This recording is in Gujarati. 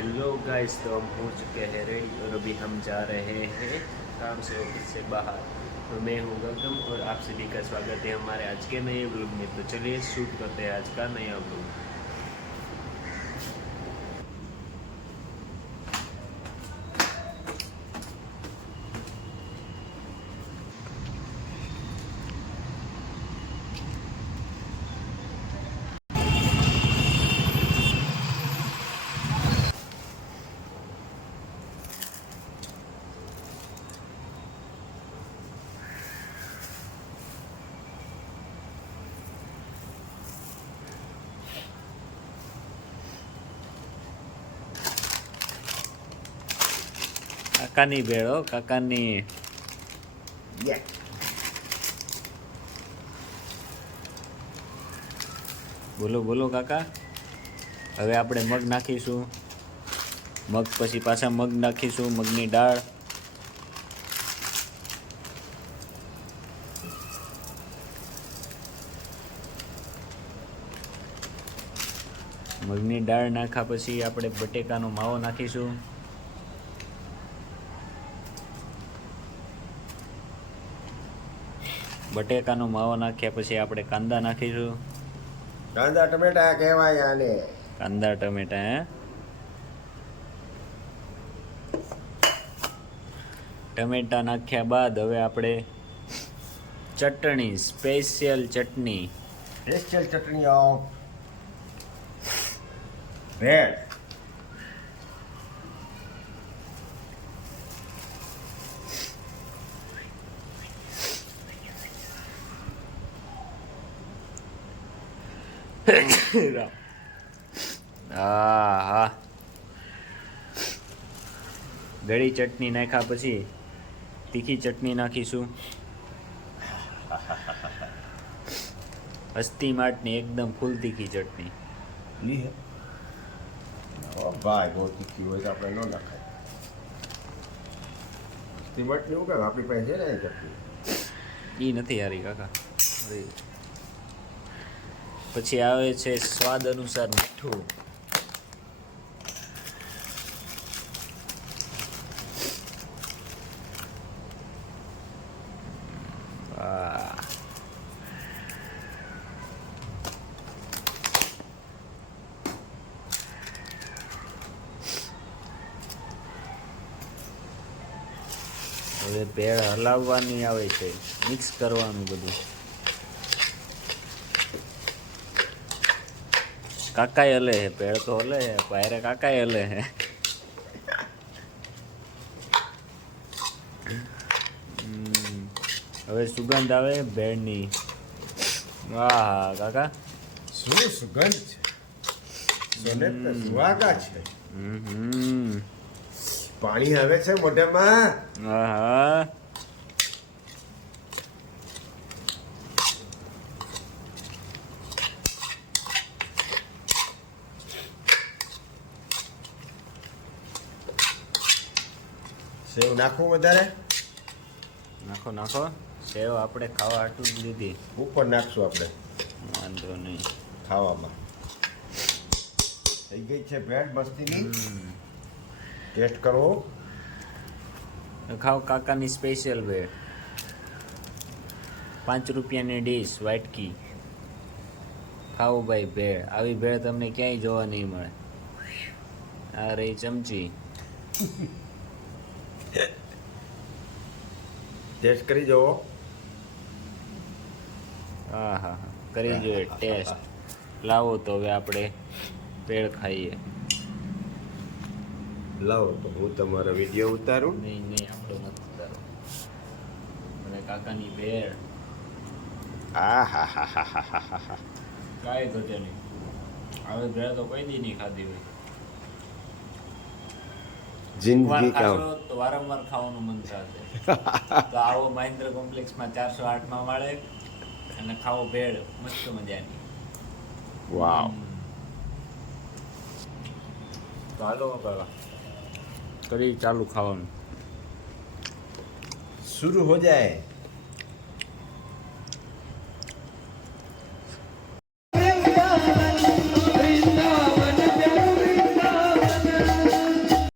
हेलो गाइस, तो हम हो चुके हैं रेडी और अभी हम जा रहे हैं काम से, ऑफिस से बाहर। तो मैं हूँ गौतम और आप सभी का स्वागत है हमारे आज के नए व्लॉग में। तो चलिए शूट करते हैं आज का नया व्लॉग। કાકાની ભેળો, કાકાની બોલો બોલો કાકા. હવે આપણે મગ નાખીશું, મગ પછી પાછા મગ નાખીશું, મગની દાળ. મગની દાળ નાખ્યા પછી આપણે બટેકાનો માવો નાખીશું. બટેકાનો માવો નાખ્યા પછી આપણે કાંદા નાખીશું. કાંદા ટમેટા કહેવાય આને. કાંદા ટમેટા ટમેટા નાખ્યા બાદ હવે આપણે ચટણી, સ્પેશિયલ ચટણી ઓફ રેડ. હા, ગળી ચટણી નાખ્યા પછી તીખી ચટણી નાખીશું. હસ્તી માટની એકદમ ફૂલ તીખી ચટણી. લી હે ભાઈ, બહુ તીખી હોય તો આપણે ન નાખાય. તીખી એવું કાંઈ આપણી પાસે છે ને ચટણી એ નથી યારી કાકા. પછી આવે છે સ્વાદ અનુસાર મીઠું. હવે ભેળ હલાવવાની આવે છે, મિક્સ કરવાનું બધું. કાકાએ હલે હે, ભેળ તો હલે હે, પાયરે કાકાએ હલે હે. હવે સુગંધ આવે ભેળની. વાહ કાકા, શું સુગંધ છે! સોનેટ સુહાગા છે. પાણી આવે છે મોઢામાં. હા, સેવ નાખવું વધારે? નાખો નાખો. સેવ આપણે ખાવા હાટું જ લીધી. ઉપર નાખશું આપણે, વાંધો નહીં. ખાવામાં થઈ ગઈ છે ભેળ મસ્તીની. ટેસ્ટ કરવો. ખાઓ કાકાની સ્પેશિયલ ભેળ. 5 રૂપિયાની ડીશ વાટકી. ખાઓ ભાઈ ભેળ. આવી ભેળ તમને ક્યાંય જોવા નહીં મળે. આ રહી ચમચી. ટેસ્ટ કરી જુઓ. હા હા હા, કરી જોઈએ ટેસ્ટ. લાવો તો હવે આપણે ભેળ ખાઈએ. લાવો તો હું તમારો વિડીયો ઉતારું. નહીં નહીં, આપણો નથી ઉતારો. અને કાકાની ભેળ આ હા હા હા હા હા હા. કાંઈ ઘટે નહીં. આવી ભેળ તો કોઈ દી નહીં ખાધી હોય. જિંદગી ખાશો કામ. તો વારંવાર ખાવાનું મન થશે. તો આવો મહેન્દ્ર કોમ્પ્લેક્સમાં 408માં મળે અને ખાવો ભેળ મસ્ત મજાની. વાવ. તો હાલો કાકા, કરી ચાલુ ખાવાનું. शुरू हो जाए.